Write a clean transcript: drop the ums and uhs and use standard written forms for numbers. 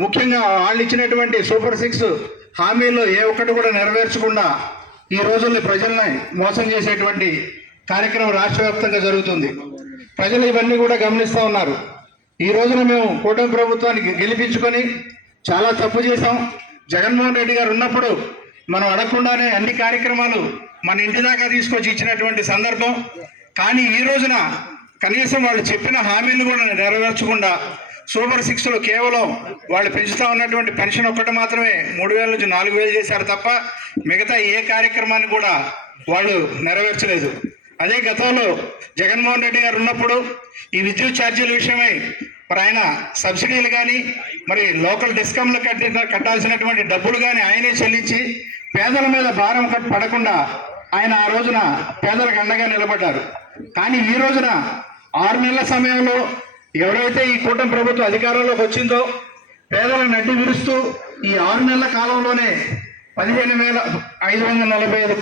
ముఖ్యంగా వాళ్ళు ఇచ్చినటువంటి సూపర్ 6 హామీలు ఏ ఒక్కటి కూడా నెరవేర్చకుండా ఈ రోజుల్లో ప్రజల్ని మోసం చేసేటువంటి కార్యక్రమం రాష్ట్ర వ్యాప్తంగా జరుగుతుంది. ప్రజలు ఇవన్నీ కూడా గమనిస్తూ ఉన్నారు. ఈ రోజున మేము కూటమి ప్రభుత్వానికి గెలిపించుకొని చాలా తప్పు చేశాం. జగన్మోహన్ రెడ్డి గారు ఉన్నప్పుడు మనం అడగకుండానే అన్ని కార్యక్రమాలు మన ఇంటి దాకా తీసుకొచ్చి ఇచ్చినటువంటి సందర్భం. కానీ ఈ రోజున కనీసం వాళ్ళు చెప్పిన హామీలు కూడా నెరవేర్చకుండా సూపర్ 6లో కేవలం వాళ్ళు పెంచుతూ ఉన్నటువంటి పెన్షన్ ఒక్కటి మాత్రమే 3,000 నుంచి 4,000 చేశారు తప్ప మిగతా ఏ కార్యక్రమాన్ని కూడా వాళ్ళు నెరవేర్చలేదు. అదే గతంలో జగన్మోహన్ రెడ్డి గారు ఉన్నప్పుడు ఈ విద్యుత్ ఛార్జీల విషయమై మరి ఆయన సబ్సిడీలు కానీ మరి లోకల్ డిస్కమ్లు కట్టాల్సినటువంటి డబ్బులు కానీ ఆయనే చెల్లించి పేదల మీద భారం పడకుండా ఆయన ఆ రోజున పేదలకు అండగా నిలబడ్డారు. కానీ ఈ రోజున 6 నెలల సమయంలో ఎవరైతే ఈ కూటమి ప్రభుత్వం అధికారంలోకి వచ్చిందో పేదలను నడ్డి విరుస్తూ ఈ 6 నెలల కాలంలోనే 15,545